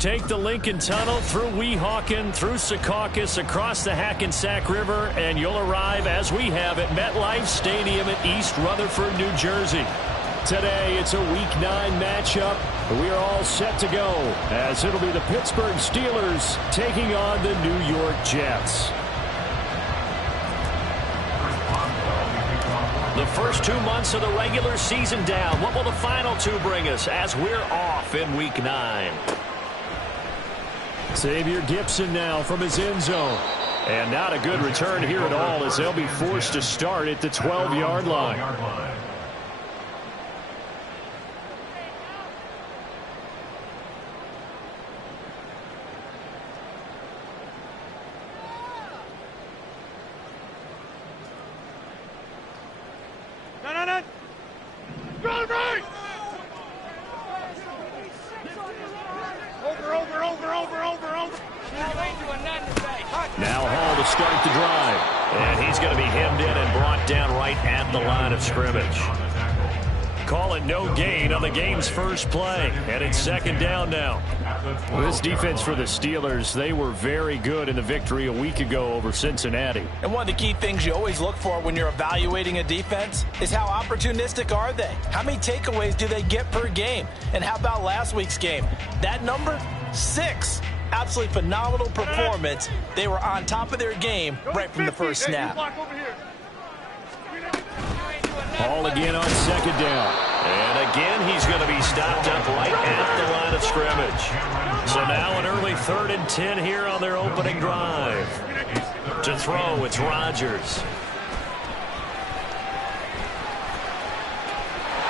Take the Lincoln Tunnel through Weehawken, through Secaucus, across the Hackensack River, and you'll arrive, as we have, at MetLife Stadium in East Rutherford, New Jersey. Today, it's a Week 9 matchup. We are all set to go, as it'll be the Pittsburgh Steelers taking on the New York Jets. The first 2 months of the regular season down. What will the final 2 bring us as we're off in Week 9? Xavier Gipson now from his end zone. And not a good return here at all, as they'll be forced to start at the 12-yard line. Now Hall to start the drive. And he's going to be hemmed in and brought down right at the line of scrimmage. Call it no gain on the game's first play. And it's second down now. Well, this defense for the Steelers, they were very good in the victory a week ago over Cincinnati. And one of the key things you always look for when you're evaluating a defense is how opportunistic are they? How many takeaways do they get per game? And how about last week's game? That number? 6. Absolutely phenomenal performance. They were on top of their game right from the first snap. Ball again on second down. And again, he's going to be stopped up right at the line of scrimmage. So now an early 3rd and 10 here on their opening drive. To throw, it's Rodgers.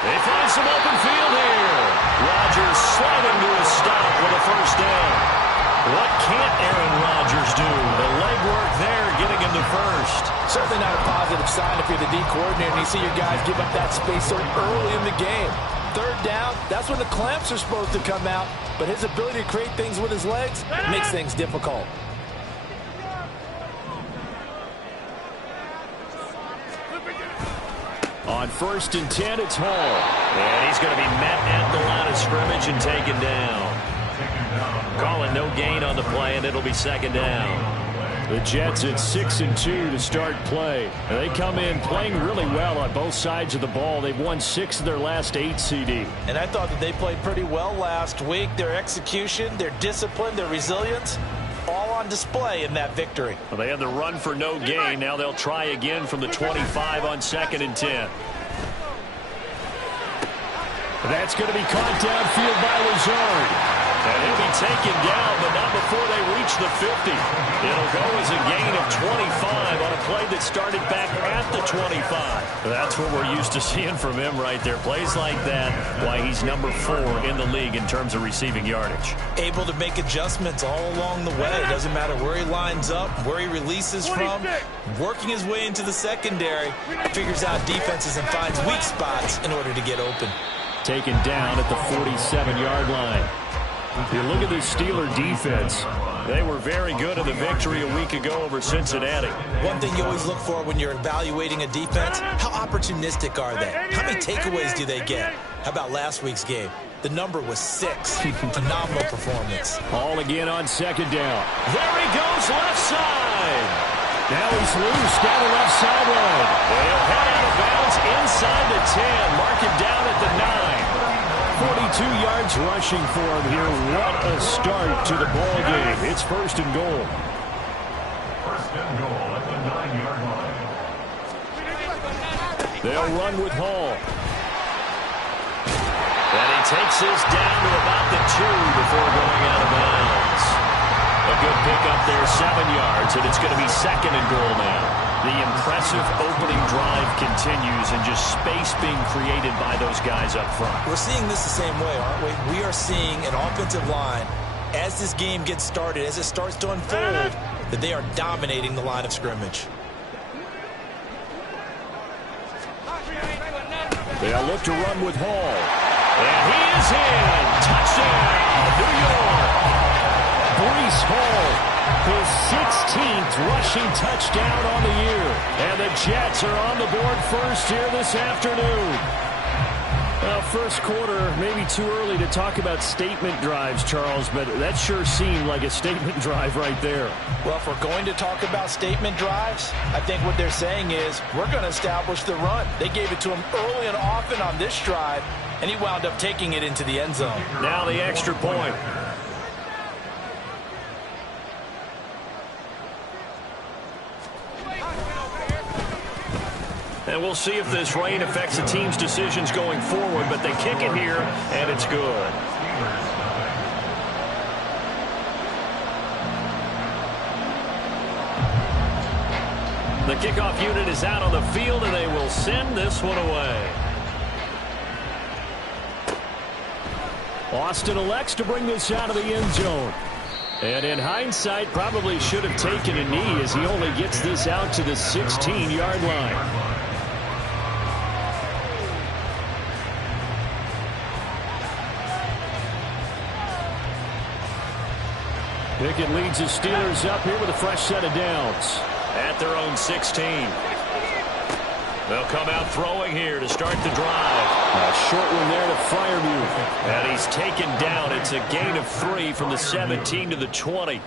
They find some open field here. Rodgers sliding to a stop with a first down. What can't Aaron Rodgers do? The legwork there getting him to first. Certainly not a positive sign if you're the D coordinator and you see your guys give up that space so early in the game. 3rd down, that's when the clamps are supposed to come out, but his ability to create things with his legs makes things difficult. On 1st and 10, it's Hall. And he's going to be met at the line of scrimmage and taken down. Calling no gain on the play, and it'll be second down. The Jets at 6 and 2 to start play. They come in playing really well on both sides of the ball. They've won 6 of their last 8 CD. And I thought that they played pretty well last week. Their execution, their discipline, their resilience, all on display in that victory. Well, they had the run for no gain. Now they'll try again from the 25 on 2nd and 10. That's going to be caught downfield by Lazard. And he'll be taken down, but not before they reach the 50. It'll go as a gain of 25 on a play that started back at the 25. That's what we're used to seeing from him right there. Plays like that, why he's number 4 in the league in terms of receiving yardage. Able to make adjustments all along the way. It doesn't matter where he lines up, where he releases from. Working his way into the secondary, figures out defenses and finds weak spots in order to get open. Taken down at the 47-yard line. You look at this Steeler defense. They were very good in the victory a week ago over Cincinnati. One thing you always look for when you're evaluating a defense, how opportunistic are they? How many takeaways do they get? How about last week's game? The number was 6. Phenomenal performance. All again on second down. There he goes, left side. Now he's loose down the left sideline. And he'll head out of bounds inside the 10. Mark him down at the 9. 42 yards rushing for him here. What a start to the ball game. It's 1st and goal. 1st and goal at the 9-yard line. They'll run with Hall. And he takes this down to about the 2 before going out of bounds. A good pickup there, 7 yards, and it's going to be 2nd and goal now. The impressive opening drive continues, and just space being created by those guys up front. We're seeing this the same way, aren't we? We are seeing an offensive line, as this game gets started, as it starts to unfold, that they are dominating the line of scrimmage. They'll look to run with Hall. And he is in. Touchdown, New York. Breece Hall. His 16th rushing touchdown on the year. And the Jets are on the board first here this afternoon. Well, first quarter, maybe too early to talk about statement drives, Charles, but that sure seemed like a statement drive right there. Well, if we're going to talk about statement drives, I think what they're saying is we're going to establish the run. They gave it to him early and often on this drive, and he wound up taking it into the end zone. Now the extra point. And we'll see if this rain affects the team's decisions going forward, but they kick it here, and it's good. The kickoff unit is out on the field, and they will send this one away. Austin elects to bring this out of the end zone. And in hindsight, probably should have taken a knee as he only gets this out to the 16-yard line. Pickett leads his Steelers up here with a fresh set of downs. At their own 16. They'll come out throwing here to start the drive. A short one there to Freiermuth. And he's taken down. It's a gain of 3 from the 17 to the 20.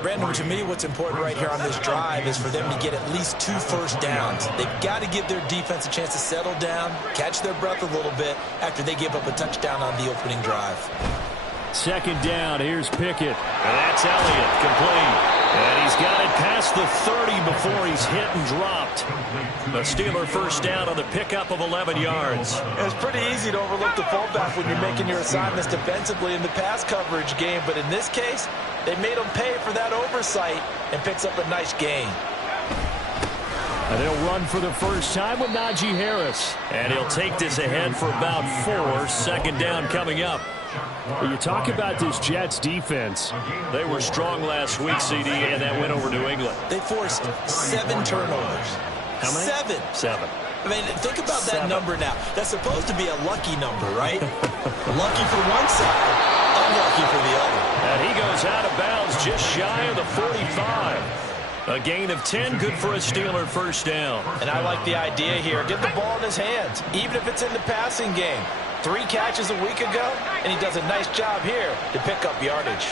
Brandon, to me, what's important right here on this drive is for them to get at least 2 first downs. They've got to give their defense a chance to settle down, catch their breath a little bit after they give up a touchdown on the opening drive. Second down, here's Pickett. And that's Elliott, complete. And he's got it past the 30 before he's hit and dropped. A Steeler first down on the pickup of 11 yards. It's pretty easy to overlook the fullback when you're making your assignments defensively in the pass coverage game. But in this case, they made him pay for that oversight and picks up a nice gain. And they'll run for the first time with Najee Harris. And he'll take this ahead for about 4. Second down coming up. You talk about this Jets defense. They were strong last week, CD, and that went over New England. They forced 7 turnovers. How many? 7. I mean, think about that number now. That's supposed to be a lucky number, right? Lucky for one side, unlucky for the other. And he goes out of bounds just shy of the 45. A gain of 10, good for a Steeler first down. And I like the idea here. Get the ball in his hands, even if it's in the passing game. 3 catches a week ago, and he does a nice job here to pick up yardage.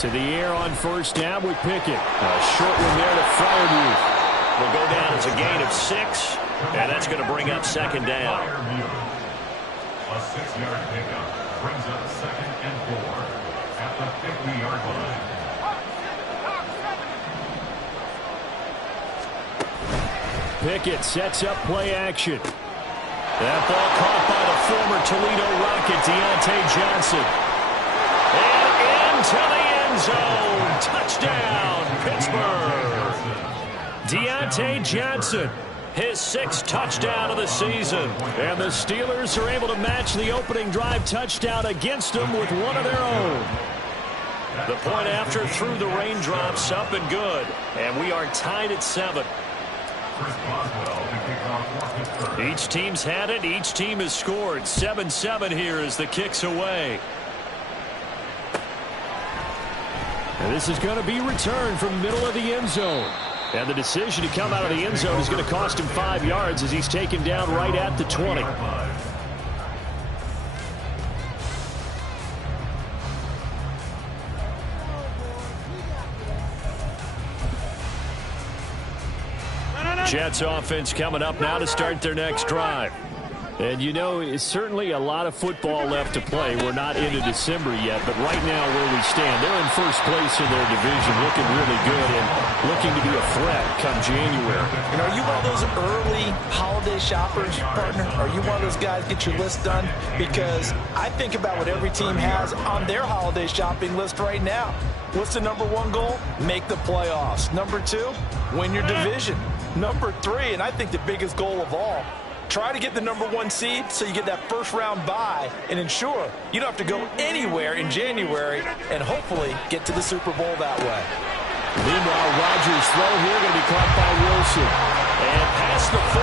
To the air on first down with Pickett. A short one there to Freiermuth. Will go down as a gain of 6, and that's going to bring up second down. A 6-yard pickup brings up 2nd and 4 at the 50-yard line. Pickett sets up play action. That ball caught by the former Toledo Rocket, Deontay Johnson. And into the end zone. Touchdown, Pittsburgh. Deontay Johnson, his 6th touchdown of the season. And the Steelers are able to match the opening drive touchdown against them with one of their own. The point after through the raindrops, up and good. And we are tied at 7. Each team's had it. Each team has scored. 7-7 here as the kick's away. And this is going to be returned from the middle of the end zone. And the decision to come out of the end zone is going to cost him 5 yards as he's taken down right at the 20. Jets offense coming up now to start their next drive. And you know, it's certainly a lot of football left to play. We're not into December yet, but right now where we stand, they're in first place in their division, looking really good and looking to be a threat come January. And are you one of those early holiday shoppers, partner? Are you one of those guys get your list done? Because I think about what every team has on their holiday shopping list right now. What's the number 1 goal? Make the playoffs. Number 2, win your division. Number 3, and I think the biggest goal of all, try to get the number 1 seed so you get that first round bye and ensure you don't have to go anywhere in January and hopefully get to the Super Bowl that way. Meanwhile, Rodgers' throw here going to be caught by Wilson. And past the 40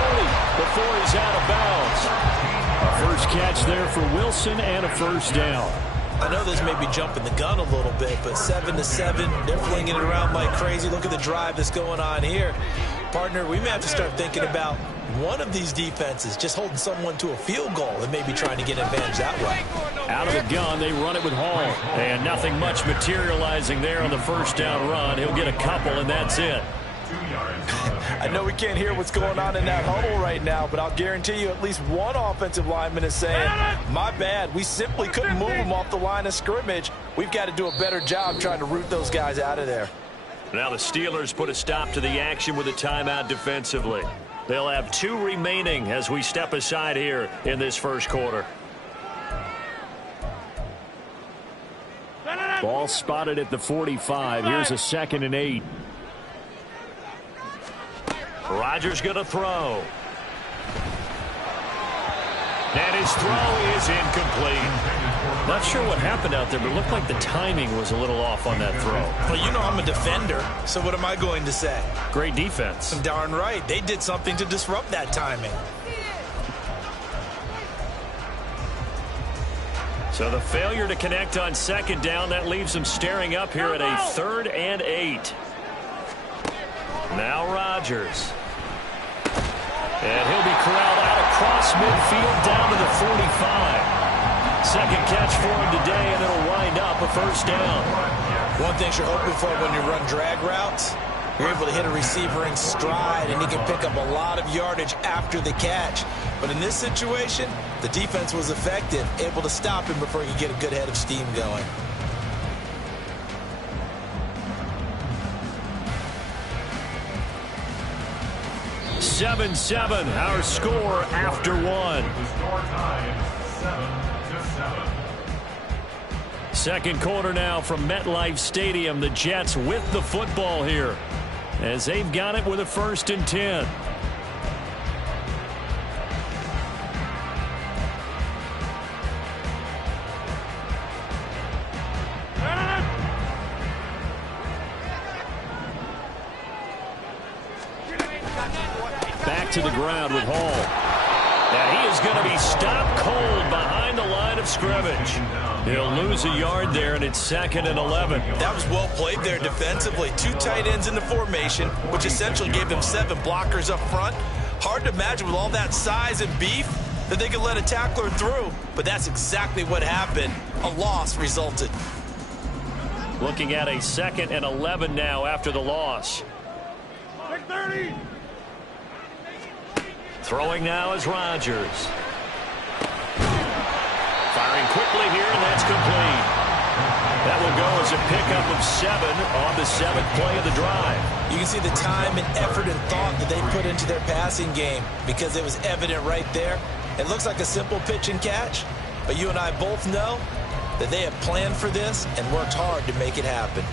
before he's out of bounds. A first catch there for Wilson and a first down. I know this may be jumping the gun a little bit, but 7-7, they're flinging it around like crazy. Look at the drive that's going on here. Partner, we may have to start thinking about one of these defenses just holding someone to a field goal and maybe trying to get an advantage that way. Out of the gun, they run it with Hall. And nothing much materializing there on the first down run. He'll get a couple, and that's it. I know we can't hear what's going on in that huddle right now, but I'll guarantee you at least one offensive lineman is saying, my bad, we simply couldn't move them off the line of scrimmage. We've got to do a better job trying to root those guys out of there. Now the Steelers put a stop to the action with a timeout defensively. They'll have 2 remaining as we step aside here in this first quarter. Ball spotted at the 45. Here's a 2nd and 8. Rodgers going to throw. And his throw is incomplete. Not sure what happened out there, but it looked like the timing was a little off on that throw. Well, you know I'm a defender, so what am I going to say? Great defense. Darn right. They did something to disrupt that timing. So the failure to connect on 2nd down, that leaves them staring up here at a 3rd and 8. Now Rodgers. And he'll be corralled out across midfield down to the 45. Second catch for him today, and it'll wind up a first down. One thing you're hoping for when you run drag routes, you're able to hit a receiver in stride, and he can pick up a lot of yardage after the catch. But in this situation, the defense was effective, able to stop him before he could get a good head of steam going. Seven, our score after 1. The score time, 7-7. Second quarter now from MetLife Stadium. The Jets with the football here as they've got it with a 1st and 10. Back to the ground with Hall. And he is going to be stopped cold behind the line of scrimmage. He'll lose a yard there, and it's 2nd and 11. That was well played there defensively. 2 tight ends in the formation, which essentially gave them 7 blockers up front. Hard to imagine with all that size and beef that they could let a tackler through. But that's exactly what happened. A loss resulted. Looking at a 2nd and 11 now after the loss. 30. Throwing now is Rodgers. Firing quickly here, and that's complete. That will go as a pickup of 7 on the 7th play of the drive. You can see the time and effort and thought that they put into their passing game because it was evident right there. It looks like a simple pitch and catch, but you and I both know that they have planned for this and worked hard to make it happen.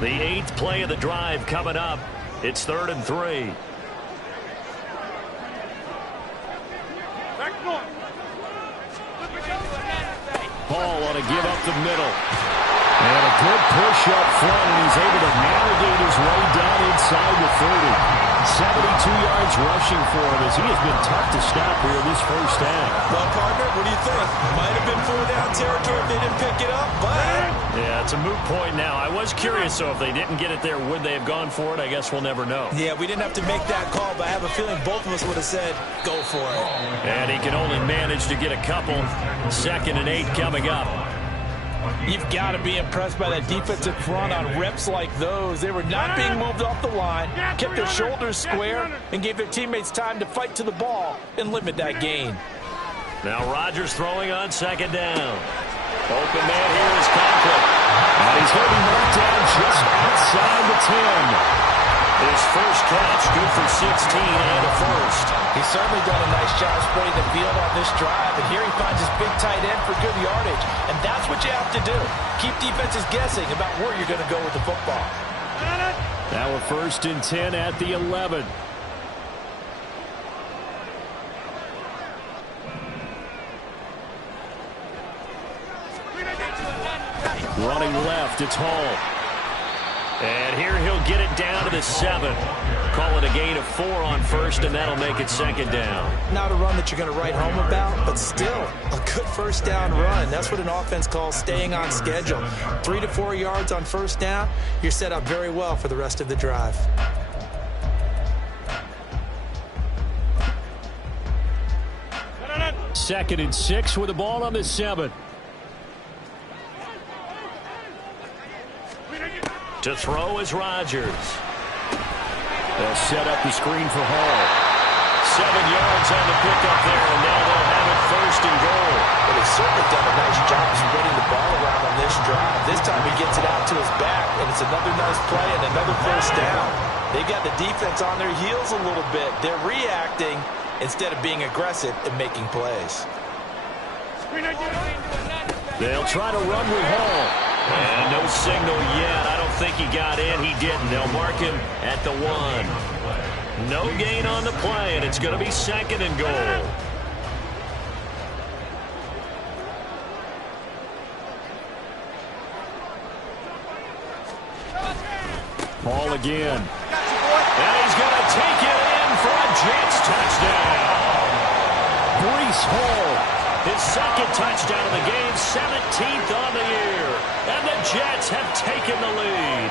The 8th play of the drive coming up. It's 3rd and 3. Hall on a give up the middle. And a good push up front, and he's able to navigate his way down inside the 30. 72 yards rushing for him as he has been tough to stop here this first half. Well, partner, what do you think? Might have been 4-down territory if they didn't pick it up, but... Yeah, it's a moot point now. I was curious, so if they didn't get it there, would they have gone for it? I guess we'll never know. Yeah, we didn't have to make that call, but I have a feeling both of us would have said, go for it. And he can only manage to get a couple. 2nd and 8 coming up. You've got to be impressed by that defensive front on reps like those. They were not being moved off the line, kept their shoulders square, and gave their teammates time to fight to the ball and limit that gain. Now Rodgers throwing on 2nd down. Open man here is Conklin. And he's going to be knocked down just outside the 10. His first catch, good for 16 and a first. He's certainly done a nice job spreading the field on this drive, and here he finds his big tight end for good yardage. And that's what you have to do. Keep defenses guessing about where you're going to go with the football. Now a 1st and 10 at the 11. Running left, it's Hall. And here he'll get it down to the 7. Call it a gain of 4 on first, and that'll make it second down. Not a run that you're going to write home about, but still a good first down run. That's what an offense calls staying on schedule. 3 to 4 yards on first down, you're set up very well for the rest of the drive. Second and 6 with the ball on the 7. To throw is Rodgers. They'll set up the screen for Hall. 7 yards on the pickup there, and now they'll have it first and goal. But they've certainly done a nice job of spreading the ball around on this drive. This time he gets it out to his back, and it's another nice play and another first down. They've got the defense on their heels a little bit. They're reacting instead of being aggressive and making plays. They'll try to run with Hall. And no signal yet. I don't think he got in. He didn't. They'll mark him at the 1. No gain on the play, and it's going to be second and goal. Hall again. And he's going to take it in for a Jets touchdown. Breece Hall. His second touchdown of the game, 17th on the year. And the Jets have taken the lead.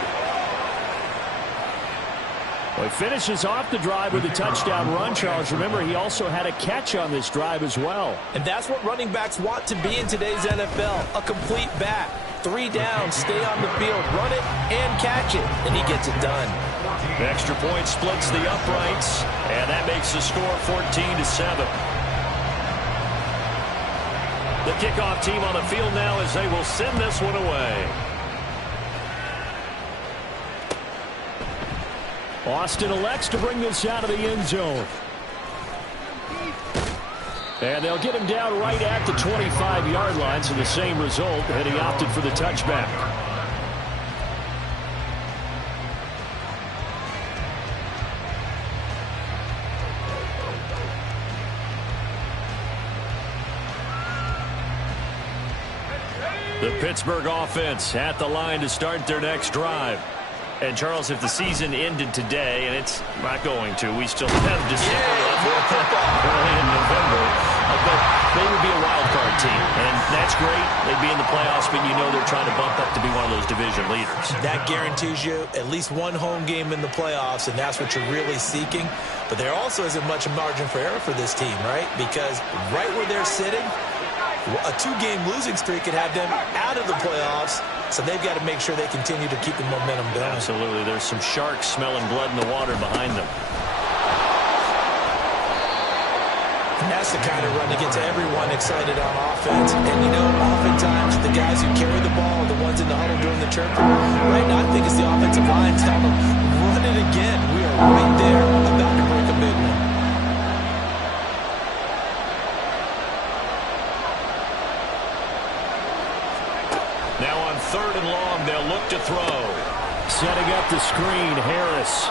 Well, he finishes off the drive with a touchdown run, Charles. Remember, he also had a catch on this drive as well. And that's what running backs want to be in today's NFL, a complete back. 3 downs, stay on the field, run it, and catch it. And he gets it done. The extra point splits the uprights, and that makes the score 14-7. The kickoff team on the field now as they will send this one away. Austin elects to bring this out of the end zone. And they'll get him down right at the 25-yard line, so the same result, and he opted for the touchback. The Pittsburgh offense at the line to start their next drive. And, Charles, if the season ended today, and it's not going to, we still have December early in November, but they would be a wild card team. And that's great. They'd be in the playoffs, but you know they're trying to bump up to be one of those division leaders. That guarantees you at least one home game in the playoffs, and that's what you're really seeking. But there also isn't much margin for error for this team, right? Because right where they're sitting, a 2-game losing streak could have them out of the playoffs, so they've got to make sure they continue to keep the momentum going. Absolutely. There's some sharks smelling blood in the water behind them. And that's the kind of run that gets everyone excited on offense. And, you know, oftentimes the guys who carry the ball are the ones in the huddle doing the chirping. Right now, I think it's the offensive line telling them, run it again. We are right there about to break a big one. Now on 3rd and long, they'll look to throw. Setting up the screen, Harris.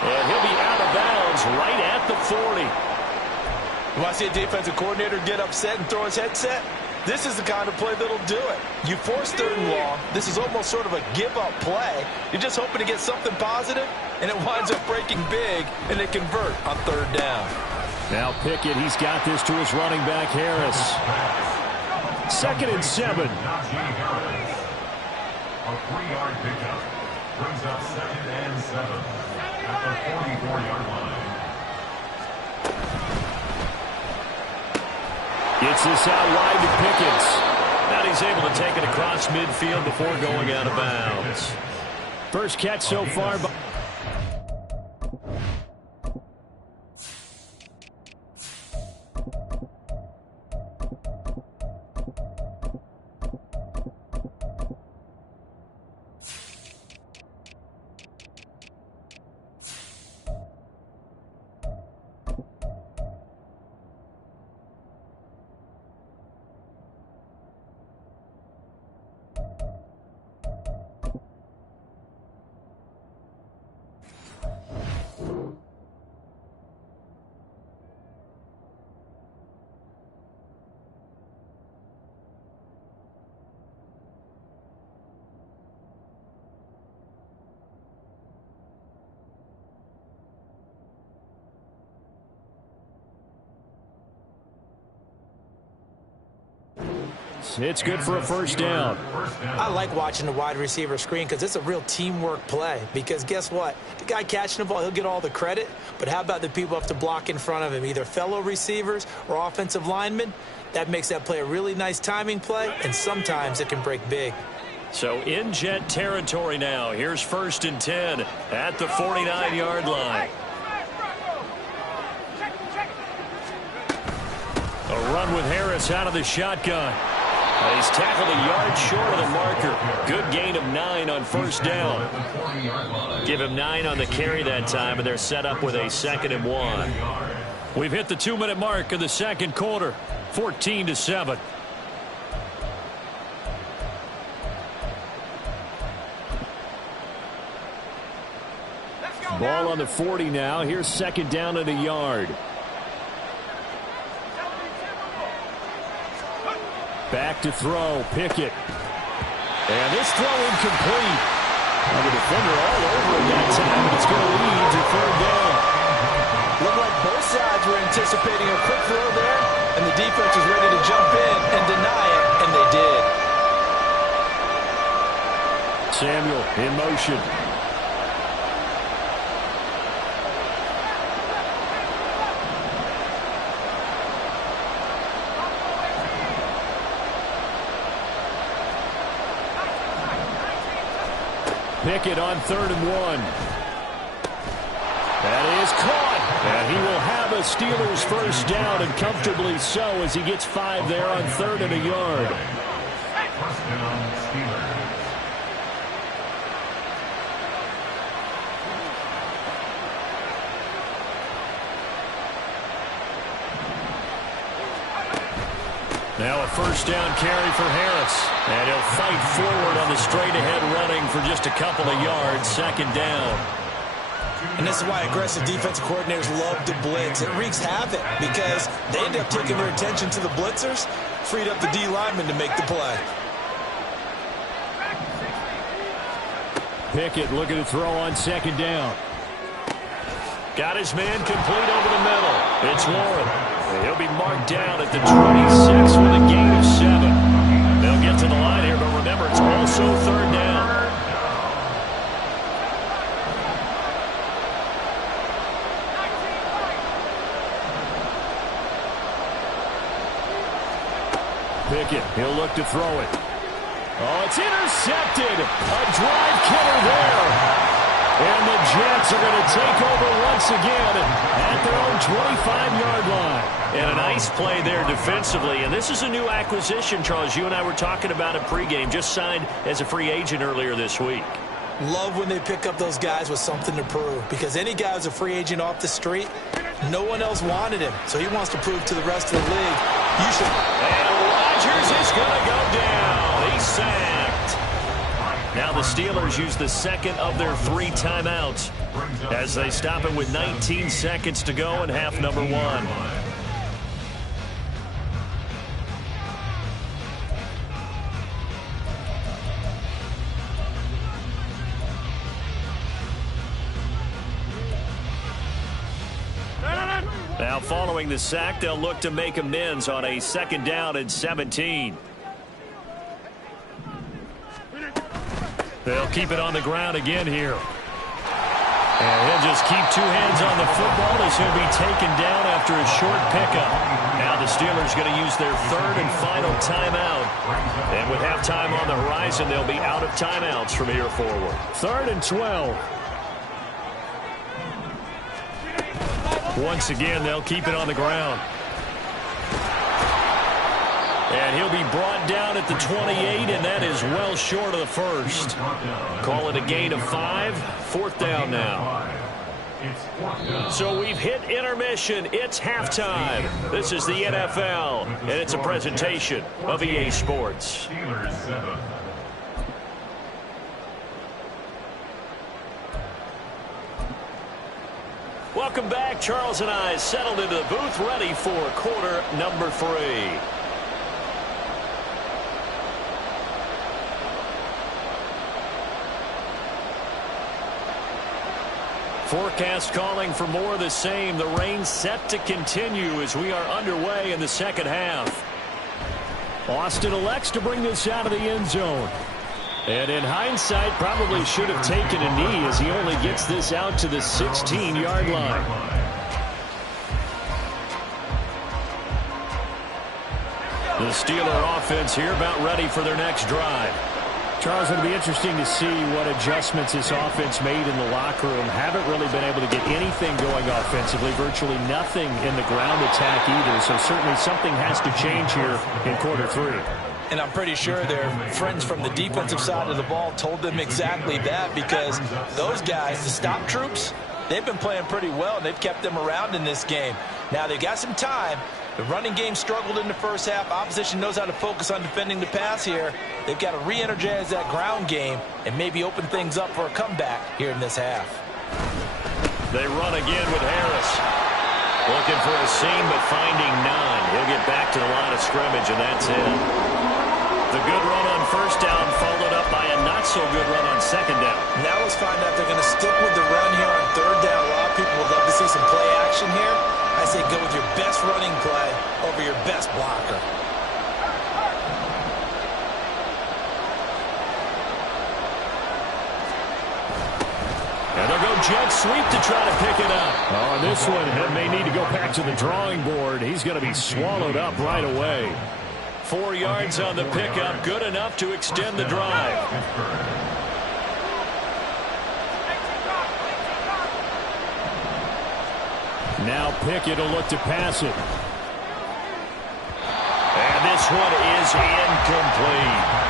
And he'll be out of bounds right at the 40. You want to see a defensive coordinator get upset and throw his headset? This is the kind of play that'll do it. You force 3rd and long. This is almost sort of a give-up play. You're just hoping to get something positive, and it winds up breaking big, and they convert on 3rd down. Now Pickett, he's got this to his running back, Harris. 2nd and 7. A 3-yard pickup brings up 2nd and 7 at the 44-yard line. Gets this out wide to Pickett. Now he's able to take it across midfield before going out of bounds. First catch so far. yards. It's good for a first down. I like watching the wide receiver screen because it's a real teamwork play. Because guess what? The guy catching the ball, he'll get all the credit. But how about the people who have to block in front of him, either fellow receivers or offensive linemen? That makes that play a really nice timing play, and sometimes it can break big. So in Jet territory now. Here's 1st and 10 at the 49-yard line. A run with Harris out of the shotgun. He's tackled a yard short of the marker. Good gain of 9 on first down. Give him 9 on the carry that time, and they're set up with a 2nd and 1. We've hit the 2-minute mark of the second quarter. 14-7. Ball on the 40 now. Here's 2nd down and a yard. Back to throw, Pickett. And this throw incomplete. Now the defender all over it that time, and it's going to lead to 3rd down. Looked like both sides were anticipating a quick throw there, and the defense was ready to jump in and deny it, and they did. Samuel in motion. Pickett on 3rd and 1. That is caught. And he will have a Steelers first down, and comfortably so, as he gets 5 there on 3rd and a yard. First down, Steelers. Now a first down carry for Harris. And he'll fight forward on the straight-ahead running for just a couple of yards. 2nd down. And this is why aggressive defensive coordinators love to blitz. It wreaks havoc because they end up taking their attention to the blitzers, freed up the D lineman to make the play. Pickett looking to throw on 2nd down. Got his man complete over the middle. It's Warren. He'll be marked down at the 26 with a gain of 7. They'll get to the line here, but remember, it's also 3rd down. Pickett, he'll look to throw it. Oh, it's intercepted. A drive killer there. And the Jets are going to take over once again at their own 25-yard line. And a nice play there defensively. And this is a new acquisition, Charles. You and I were talking about it pregame. Just signed as a free agent earlier this week. Love when they pick up those guys with something to prove. Because any guy who's a free agent off the street, no one else wanted him. So he wants to prove to the rest of the league, you should. And Rodgers is going to go down. He's sacked. Now the Steelers use the 2nd of their 3 timeouts as they stop it with 19 seconds to go in half number 1. Now following the sack, they'll look to make amends on a 2nd down and 17. They'll keep it on the ground again here. And he'll just keep 2 hands on the football as he'll be taken down after a short pickup. Now the Steelers going to use their 3rd and final timeout. And with halftime on the horizon, they'll be out of timeouts from here forward. 3rd and 12. Once again, they'll keep it on the ground. And he'll be brought down at the 28, and that is well short of the first. Call it a gain of 5. 4th down now. So we've hit intermission. It's halftime. This is the NFL, and it's a presentation of EA Sports. Welcome back. Charles and I settled into the booth, ready for quarter number 3. Forecast calling for more of the same. The rain set to continue as we are underway in the second half. Austin elects to bring this out of the end zone. And in hindsight, probably should have taken a knee as he only gets this out to the 16-yard line. The Steeler offense here about ready for their next drive. Charles, it'll be interesting to see what adjustments this offense made in the locker room. Haven't really been able to get anything going offensively, virtually nothing in the ground attack either. So certainly something has to change here in quarter 3. And I'm pretty sure their friends from the defensive side of the ball told them exactly that, because those guys, the stop troops, they've been playing pretty well, and they've kept them around in this game. Now, they've got some time. The running game struggled in the first half. Opposition knows how to focus on defending the pass here. They've got to re-energize that ground game and maybe open things up for a comeback here in this half. They run again with Harris. Looking for a seam, but finding none. He'll get back to the line of scrimmage, and that's it. The good run on first down followed up by a not-so-good run on second down. Now let's find out they're going to stick with the run here on third down. A lot of people would love to see some play action here. I say go with your best running play over your best blocker. And they'll go jet sweep to try to pick it up. Oh, this one may need to go back to the drawing board. He's going to be swallowed up right away. 4 yards on the pickup, good enough to extend the drive. Now Pickett will look to pass it. And this one is incomplete.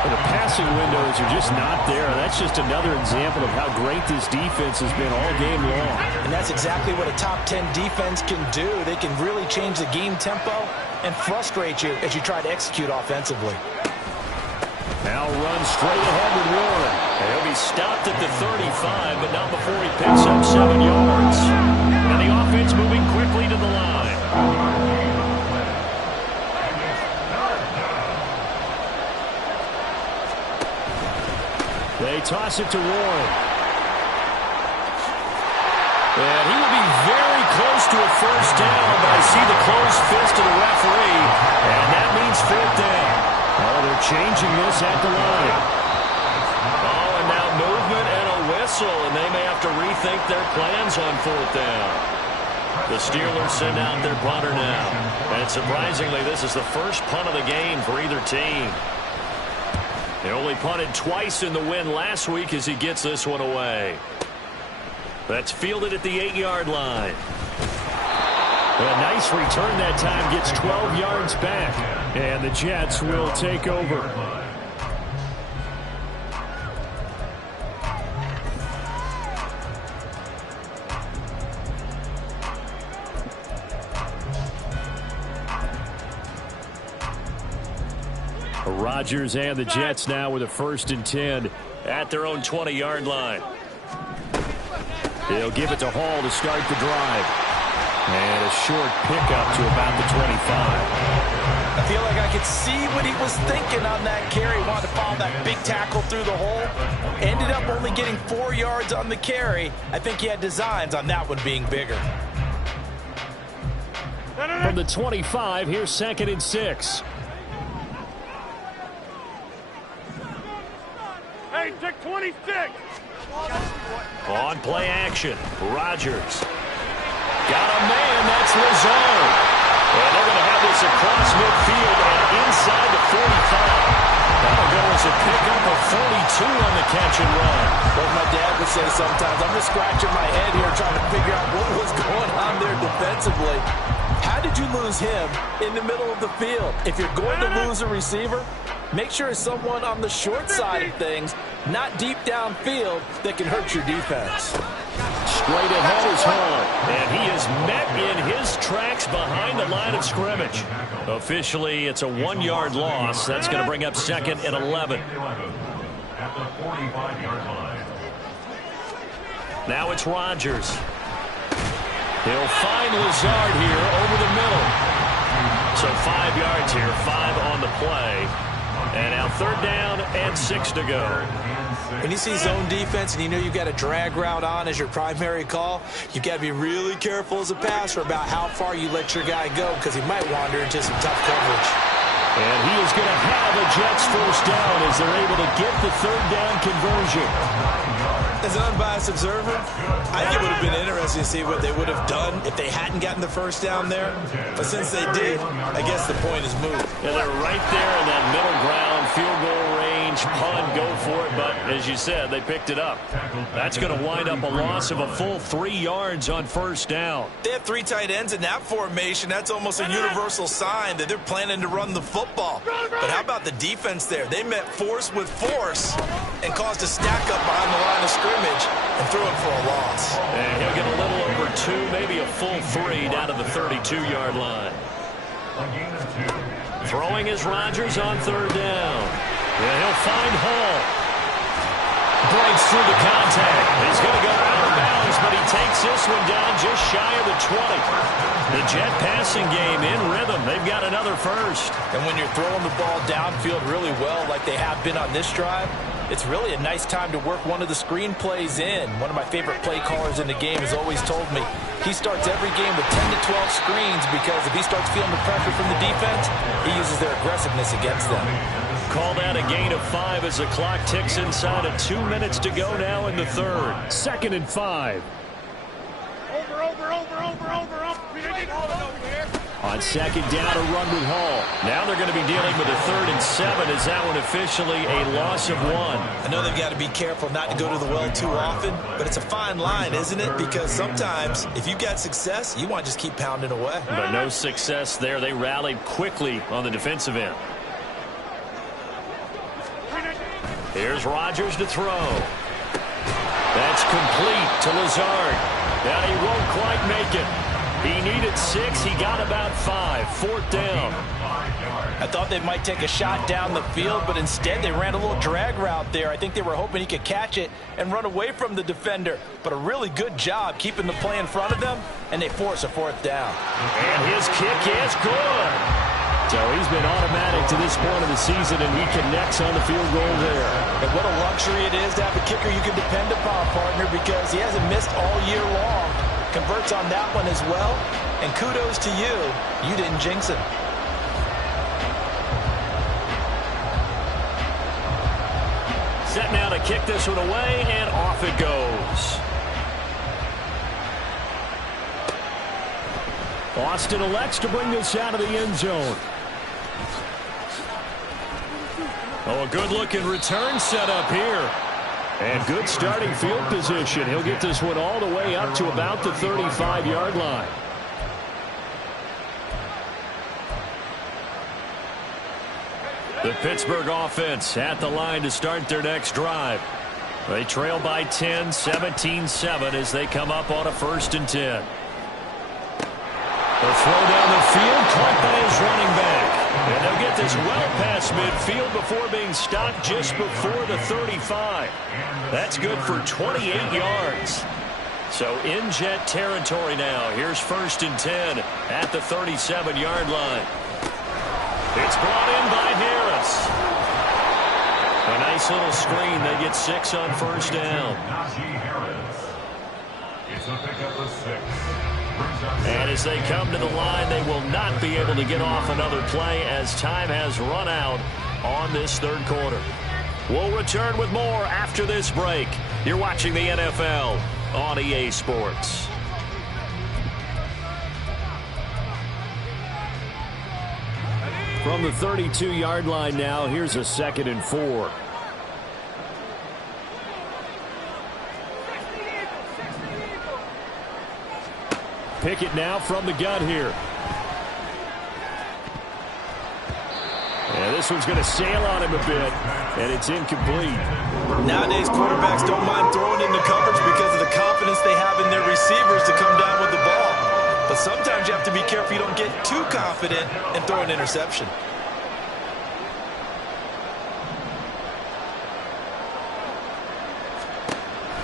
The passing windows are just not there. That's just another example of how great this defense has been all game long. And that's exactly what a top 10 defense can do. They can really change the game tempo and frustrate you as you try to execute offensively. Now run straight ahead with Warren. He'll be stopped at the 35, but not before he picks up 7 yards. And the offense moving quickly to the line. They toss it to Warren. And he will be very close to a first down, but I see the closed fist of the referee, and that means 4th down. Oh, they're changing this at the line. Oh, and now movement and a whistle, and they may have to rethink their plans on 4th down. The Steelers send out their punter now. And surprisingly, this is the first punt of the game for either team. They only punted twice in the win last week as he gets this one away. That's fielded at the 8-yard line. A nice return that time, gets 12 yards back. And the Jets will take over. Rodgers and the Jets now with a 1st and 10 at their own 20-yard line. They'll give it to Hall to start the drive. And a short pickup to about the 25. I feel like I could see what he was thinking on that carry. Wanted to follow that big tackle through the hole. Ended up only getting 4 yards on the carry. I think he had designs on that one being bigger. From the 25, here's 2nd and 6. Hey, check 26. On play action, Rodgers. Got a man, that's Lazard. And they're going to have this across midfield and inside the 45. That'll go as a pickup of 42 on the catch and run. Like my dad would say sometimes, I'm just scratching my head here trying to figure out what was going on there defensively. How did you lose him in the middle of the field? If you're going to lose a receiver, make sure it's someone on the short side of things, not deep downfield, that can hurt your defense. Straight ahead is Hall, and he is met in his tracks behind the line of scrimmage. Officially, it's a 1-yard loss. That's going to bring up 2nd and 11. At the 45-yard line. Now it's Rodgers. He'll find Lazard here over the middle. So 5 yards here, 5 on the play. And now 3rd down and 6 to go. When you see zone defense and you know you've got a drag route on as your primary call, you've got to be really careful as a passer about how far you let your guy go, because he might wander into some tough coverage. And he is going to have a Jets first down as they're able to get the third down conversion. As an unbiased observer, I think it would have been interesting to see what they would have done if they hadn't gotten the first down there. But since they did, I guess the point is moved. And they're right there in that middle ground, field goal range, punt, go for it. But as you said, they picked it up. That's going to wind up a loss of a full 3 yards on first down. They have 3 tight ends in that formation. That's almost a universal sign that they're planning to run the football. But how about the defense there? They met force with force and caused a stack up behind the line of scrimmage and threw it for a loss. And he'll get a little over 2, maybe a full 3 down to the 32-yard line. Throwing is Rodgers on third down. And he'll find Hall. Breaks through the contact. He's going to go out of bounds, but he takes this one down just shy of the 20. The Jet passing game in rhythm. They've got another first. And when you're throwing the ball downfield really well like they have been on this drive, it's really a nice time to work one of the screen plays in. One of my favorite play callers in the game has always told me he starts every game with 10 to 12 screens because if he starts feeling the pressure from the defense, he uses their aggressiveness against them. Called out a gain of 5 as the clock ticks inside of 2 minutes to go now in the third. 2nd and 5. On second down, a run with Hall. Now they're going to be dealing with a 3rd and 7. Is that one officially a loss of 1? I know they've got to be careful not to go to the well too often, but it's a fine line, isn't it? Because sometimes if you've got success, you want to just keep pounding away. But no success there. They rallied quickly on the defensive end. Here's Rodgers to throw. That's complete to Lazard. Now he won't quite make it. He needed 6. He got about 5. 4th down. I thought they might take a shot down the field, but instead they ran a little drag route there. I think they were hoping he could catch it and run away from the defender. But a really good job keeping the play in front of them, and they force a 4th down. And his kick is good. So he's been automatic to this point of the season, and he connects on the field goal there. And what a luxury it is to have a kicker you can depend upon, partner, because he hasn't missed all year long. Converts on that one as well. And kudos to you. You didn't jinx him. Set now to kick this one away, and off it goes. Austin elects to bring this out of the end zone. Oh, a good-looking return set up here. And good starting field position. He'll get this one all the way up to about the 35-yard line. The Pittsburgh offense at the line to start their next drive. They trail by 10, 17-7 as they come up on a 1st and 10. They'll throw down the field, caught by his running back. And they'll get this well past midfield before being stopped just before the 35. That's good for 28 yards. So in Jet territory now. Here's 1st and 10 at the 37-yard line. It's brought in by Harris. A nice little screen. They get 6 on 1st down. It's a pickup of 6. And as they come to the line, they will not be able to get off another play as time has run out on this 3rd quarter. We'll return with more after this break. You're watching the NFL on EA Sports. From the 32-yard line now, here's a 2nd and 4. Pickett now from the gun here. And this one's going to sail on him a bit, and it's incomplete. Nowadays, quarterbacks don't mind throwing into coverage because of the confidence they have in their receivers to come down with the ball. But sometimes you have to be careful you don't get too confident and throw an interception.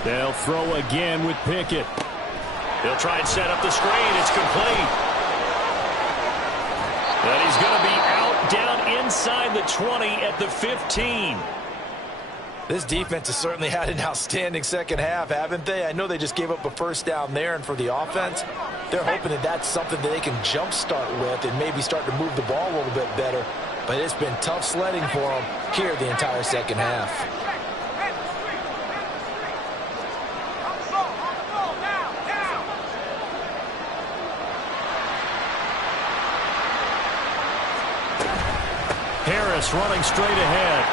They'll throw again with Pickett. He'll try and set up the screen. It's complete. And he's going to be out down inside the 20 at the 15. This defense has certainly had an outstanding second half, haven't they? I know they just gave up a 1st down there, and for the offense, they're hoping that that's something that they can jumpstart with and maybe start to move the ball a little bit better. but it's been tough sledding for them here the entire second half. Harris running straight ahead.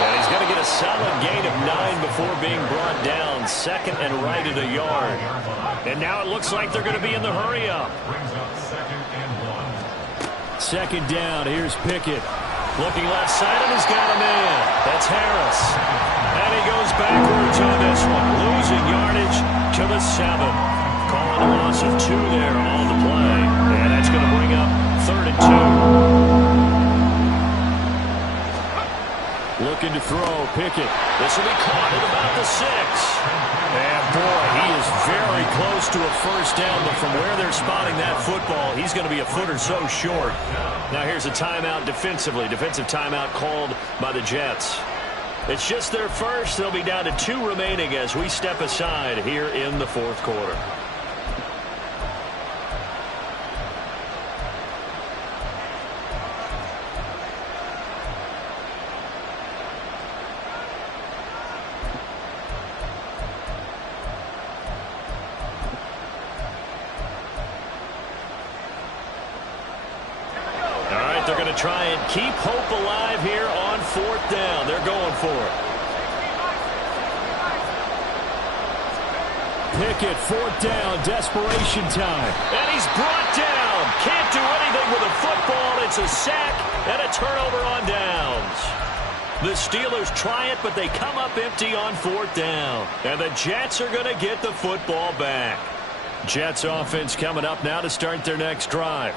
And he's going to get a solid gain of 9 before being brought down. Second and right at a yard. And now it looks like they're going to be in the hurry-up. Second down. Here's Pickett. Looking left side, and he's got a man. That's Harris. And he goes backwards on this one. Losing yardage to the 7. Calling a loss of 2 there on the play. And that's going to bring up 3rd and 2. Looking to throw, Pickett. This will be caught at about the 6. And boy, he is very close to a first down, but from where they're spotting that football, he's going to be a foot or so short. Now here's a timeout defensively. Defensive timeout called by the Jets. It's just their first. They'll be down to 2 remaining as we step aside here in the 4th quarter. They're going to try and keep hope alive here on 4th down. They're going for it. Pickett, 4th down, desperation time. And he's brought down. Can't do anything with a football. It's a sack and a turnover on downs. The Steelers try it, but they come up empty on 4th down. And the Jets are going to get the football back. Jets offense coming up now to start their next drive.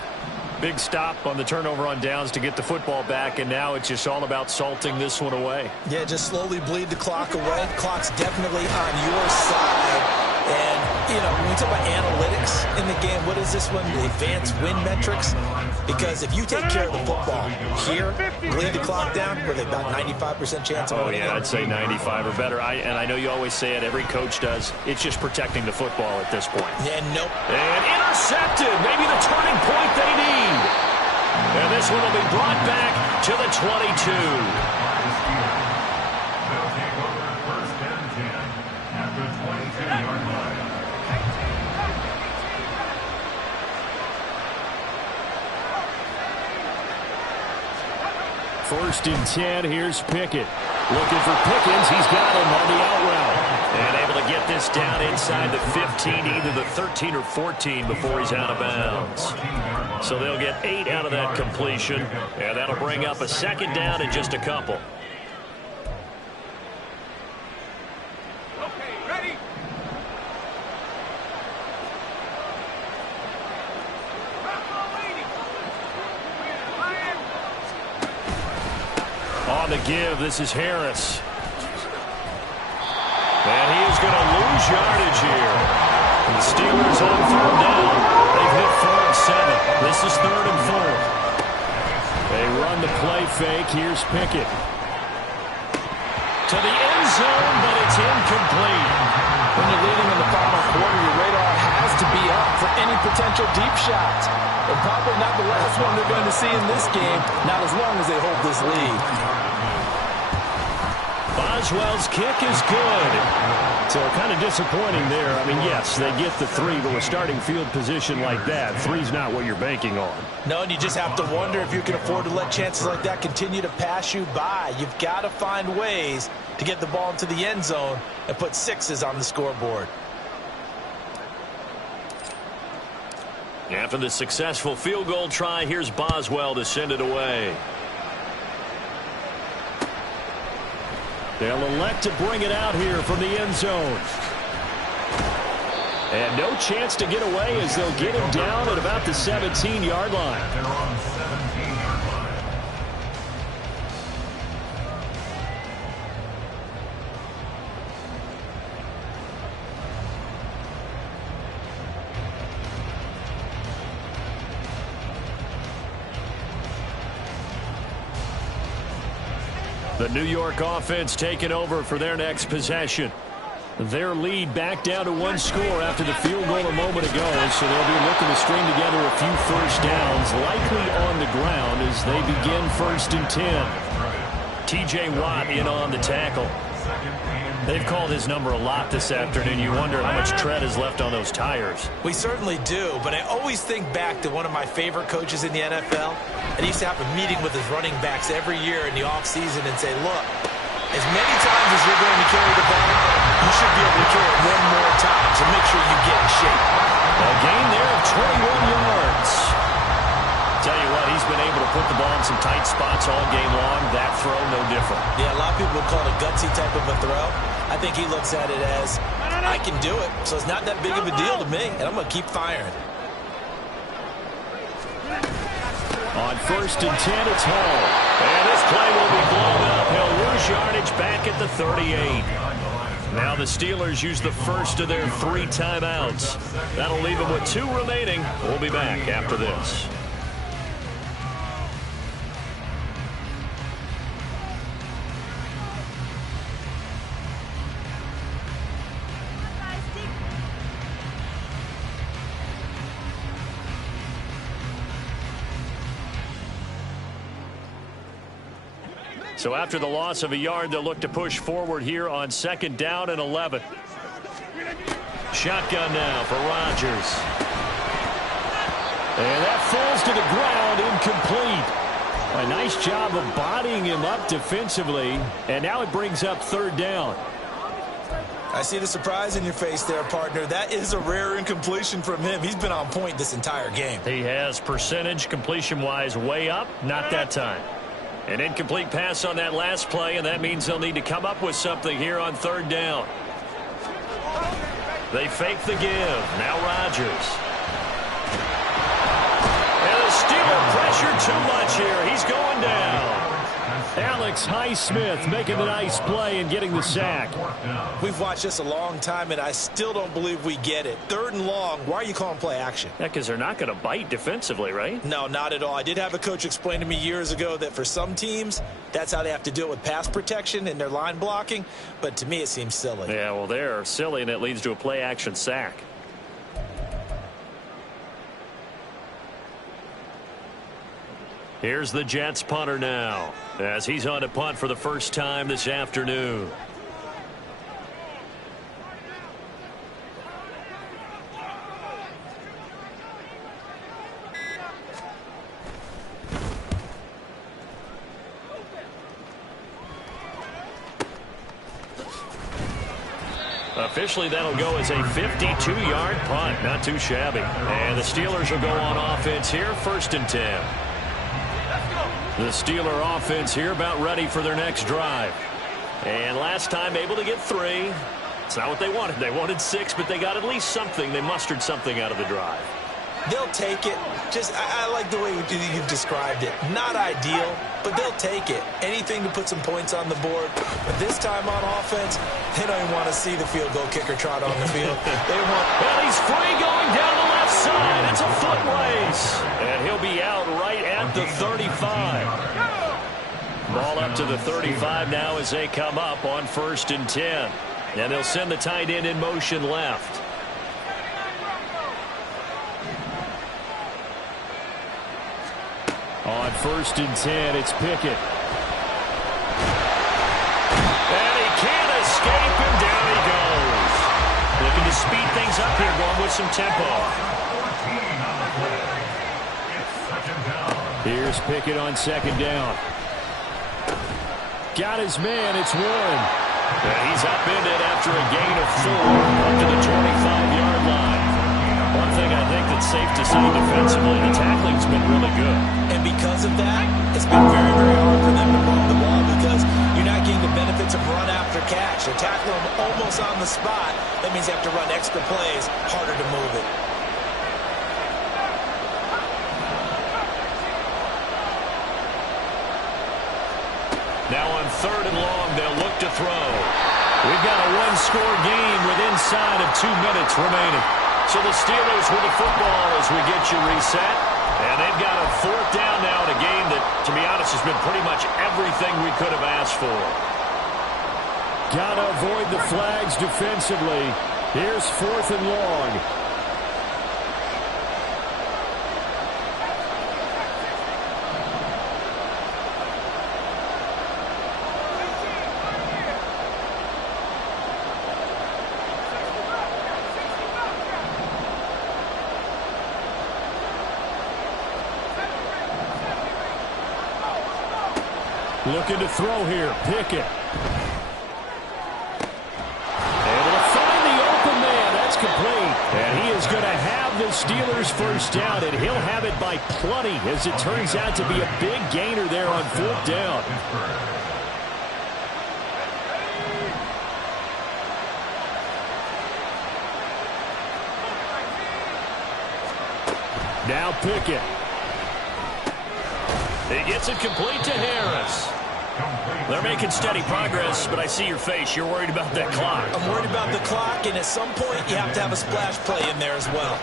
Big stop on the turnover on downs to get the football back, and now it's just all about salting this one away. Yeah, just slowly bleed the clock away. The clock's definitely on your side. And, you know, when we talk about analytics in the game, what is this one? The advanced win metrics? Because if you take care of the football here, bleed the clock down, where they've got 95% chance of winning. Oh, yeah, I'd say 95 or better. And I know you always say it, every coach does. It's just protecting the football at this point. Yeah, nope. And intercepted. Maybe the turning point they need. And this one will be brought back to the 22. They'll take over 1st and 10 at the 22-yard line. First and 10, here's Pickett. Looking for Pickens, he's got him on the out route. And able to get this down inside the 15, either the 13 or 14 before he's out of bounds. So they'll get 8 out of that completion, and that'll bring up a 2nd down in just a couple. On the give, this is Harris. And he is going to lose yardage here. And the Steelers on 3rd down. They've hit 4 and 7. This is 3rd and 4. They run the play fake. Here's Pickett. To the end zone, but it's incomplete. When you're leading in the final quarter, your radar has to be up for any potential deep shots. And probably not the last one they're going to see in this game, not as long as they hold this lead. Boswell's kick is good. So kind of disappointing there. I mean, yes, they get the 3, but with starting field position like that, 3's not what you're banking on. No, and you just have to wonder if you can afford to let chances like that continue to pass you by. You've got to find ways to get the ball into the end zone and put 6s on the scoreboard. After the successful field goal try, here's Boswell to send it away. They'll elect to bring it out here from the end zone. And no chance to get away as they'll get him down at about the 17-yard line. They're on 17-yard line. The New York offense taking over for their next possession. Their lead back down to one score after the field goal a moment ago, so they'll be looking to string together a few first downs, likely on the ground as they begin 1st and 10. T.J. Watt in on the tackle. They've called his number a lot this afternoon. You wonder how much tread is left on those tires. We certainly do, but I always think back to one of my favorite coaches in the NFL. And he used to have a meeting with his running backs every year in the offseason and say, look, as many times as you're going to carry the ball, you should be able to carry it one more time, so make sure you get in shape. A gain there of 21 yards. Tell you what, he's been able to put the ball in some tight spots all game long. That throw, no different. Yeah, a lot of people would call it a gutsy type of a throw. I think he looks at it as, I can do it, so it's not that big of a deal to me, and I'm going to keep firing. On 1st and 10, it's Hall. And this play will be blown up. He'll lose yardage back at the 38. Now the Steelers use the first of their 3 timeouts. That'll leave them with 2 remaining. We'll be back after this. So after the loss of a yard, they'll look to push forward here on 2nd down and 11. Shotgun now for Rodgers. And that falls to the ground, incomplete. A nice job of bodying him up defensively. And now it brings up 3rd down. I see the surprise in your face there, partner. That is a rare incompletion from him. He's been on point this entire game. He has percentage completion-wise way up, not that time. An incomplete pass on that last play, and that means they'll need to come up with something here on 3rd down. They fake the give. Now Rodgers. And the Steeler pressure too much here. He's going down. Alex Highsmith making a nice play and getting the sack. We've watched this a long time, and I still don't believe we get it. 3rd and long, why are you calling play action? Yeah, because they're not going to bite defensively, right? No, not at all. I did have a coach explain to me years ago that for some teams, that's how they have to deal with pass protection and their line blocking. But to me, it seems silly. Yeah, well, they're silly, and it leads to a play action sack. Here's the Jets punter now, as he's on to punt for the first time this afternoon. Officially, that'll go as a 52-yard punt. Not too shabby. And the Steelers will go on offense here, 1st and 10. The Steeler offense here about ready for their next drive. And last time able to get 3. It's not what they wanted. They wanted 6, but they got at least something. They mustered something out of the drive. They'll take it. I like the way you've described it. Not ideal, but they'll take it. Anything to put some points on the board. But this time on offense, they don't even want to see the field goal kicker trot on the field. They want. Well, he's free going down the left side. It's a foot race. And he'll be out right at the 35. Ball up to the 35 now as they come up on 1st and 10. And they'll send the tight end in motion left. On 1st and 10, it's Pickett. And he can't escape, and down he goes. Looking to speed things up here, going with some tempo. Here's Pickett on 2nd down. Got his man, it's Warren. And he's upended after a gain of 4 up to the 25-yard line. One thing I think that's safe to say defensively, the tackling's been really good. And because of that, it's been very, very hard for them to move the ball because you're not getting the benefits of run after catch. They're tackling them almost on the spot. That means they have to run extra plays, harder to move it. Now on 3rd and long, they'll look to throw. We've got a 1-score game with inside of 2 minutes remaining. So the Steelers with the football as we get you reset. And they've got a 4th down now in a game that, to be honest, has been pretty much everything we could have asked for. got to avoid the flags defensively. Here's 4th and long. Looking to throw here. Pickett. Able to find the open man. That's complete. And he is going to have the Steelers first down, and he'll have it by plenty, as it turns out to be a big gainer there on 4th down. Now Pickett. He gets it complete to Harris. They're making steady progress, but I see your face. You're worried about that clock. I'm worried about the clock, and at some point, you have to have a splash play in there as well.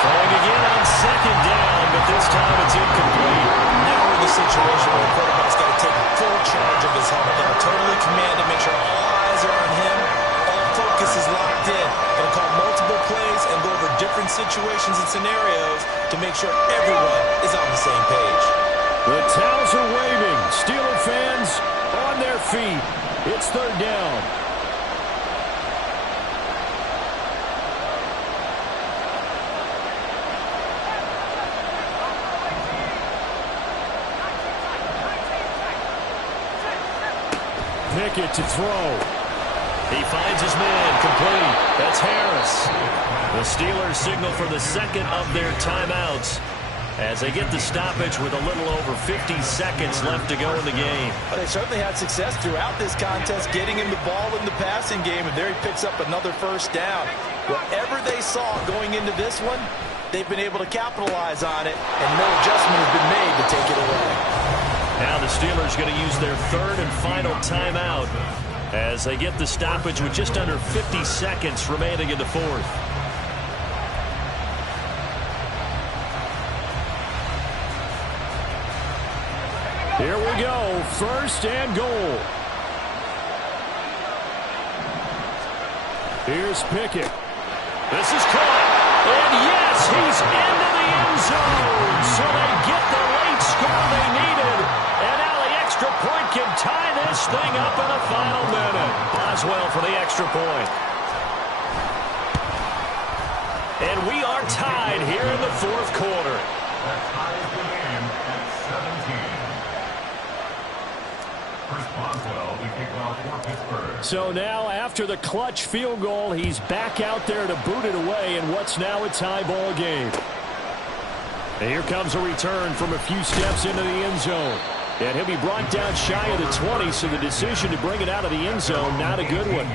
Throwing again on 2nd down, but this time it's incomplete. Now we're in the situation where the quarterback's got to take full charge of his helmet. Got to totally command it, make sure all eyes are on him. All focus is locked in. Going to call multiple plays and go over different situations and scenarios to make sure everyone is on the same page. The towels are waving. Steeler fans on their feet. It's 3rd down. Pickett to throw. He finds his man. Complete. That's Harris. The Steelers signal for the second of their timeouts as they get the stoppage with a little over 50 seconds left to go in the game. They certainly had success throughout this contest getting him the ball in the passing game, and there he picks up another first down. Whatever they saw going into this one, they've been able to capitalize on it, and no adjustment has been made to take it away. Now the Steelers going to use their 3rd and final timeout as they get the stoppage with just under 50 seconds remaining in the 4th. Here we go, 1st and goal. Here's Pickett. This is caught. And yes, he's into the end zone. So they get the late score they needed. And now the extra point can tie this thing up in the final minute. Boswell for the extra point. And we are tied here in the 4th quarter. That ties the game at 17. Chris Boswell, the kickoff for Pittsburgh. So now, after the clutch field goal, he's back out there to boot it away in what's now a tie ball game. And here comes a return from a few steps into the end zone. And he'll be brought down shy of the 20, so the decision to bring it out of the end zone, not a good one.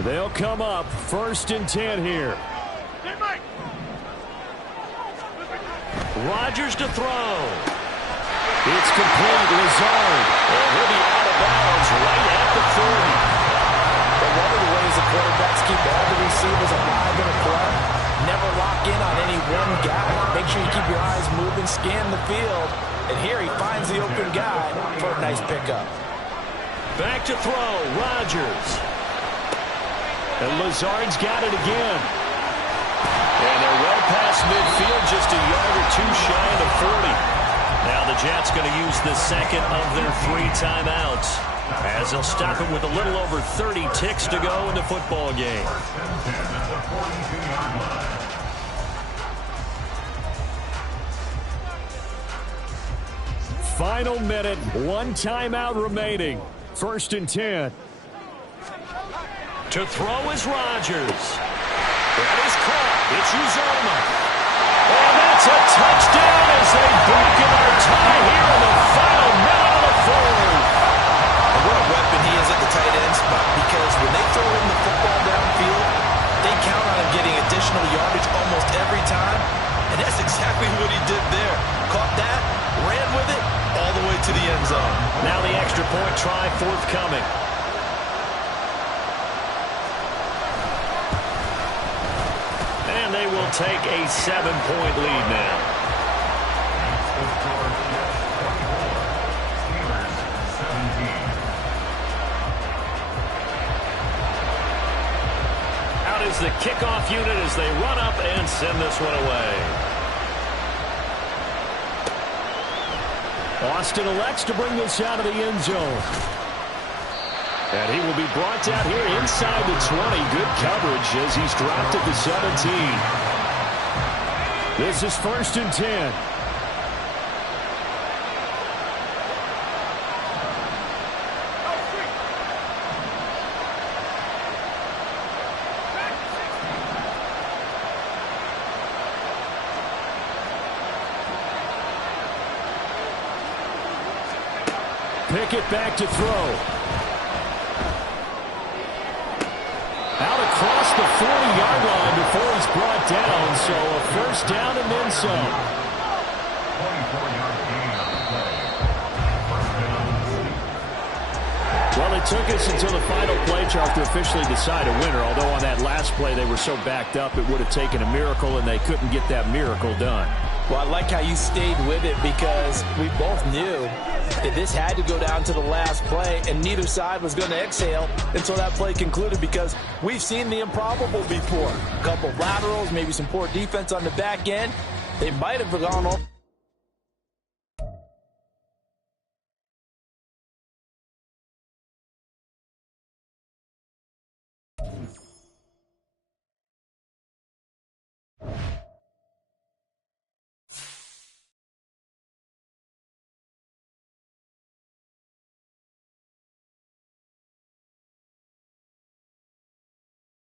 They'll come up 1st and 10 here. Rodgers to throw. It's complete. Lazard. And he'll be out of bounds right at the 40. But one of the ways the quarterbacks keep all the receivers alive in a play, never lock in on any one guy. Make sure you keep your eyes moving, scan the field. And here he finds the open guy for a nice pickup. Back to throw. Rodgers. And Lazard's got it again. And they're well past midfield, just a yard or two shy of the 40. Now the Jets going to use the second of their 3 timeouts as they'll stop it with a little over 30 ticks to go in the football game. Final minute, 1 timeout remaining. 1st and 10. To throw is Rodgers. That is caught. It's Uzomah. And that's a touchdown as they break in our tie here in the final minute of the 4th. And what a weapon he is at the tight end spot, because when they throw him the football downfield, they count on him getting additional yardage almost every time. And that's exactly what he did there. Caught that, ran with it, all the way to the end zone. Now the extra point try forthcoming. And they will take a 7-point lead now. Out is the kickoff unit as they run up and send this one away. Austin elects to bring this out of the end zone. And he will be brought down here inside the 20. Good coverage as he's dropped at the 17. This is 1st and 10. Pickett back to throw. Out across the 40-yard line before he's brought down. So a 1st down and then some. 24-yard gain on the play. 1st down. Well, it took us until the final play chart to officially decide a winner. Although on that last play they were so backed up it would have taken a miracle, and they couldn't get that miracle done. Well, I like how you stayed with it because we both knew that this had to go down to the last play, and neither side was going to exhale until that play concluded, because we've seen the improbable before. A couple laterals, maybe some poor defense on the back end. They might have gone on.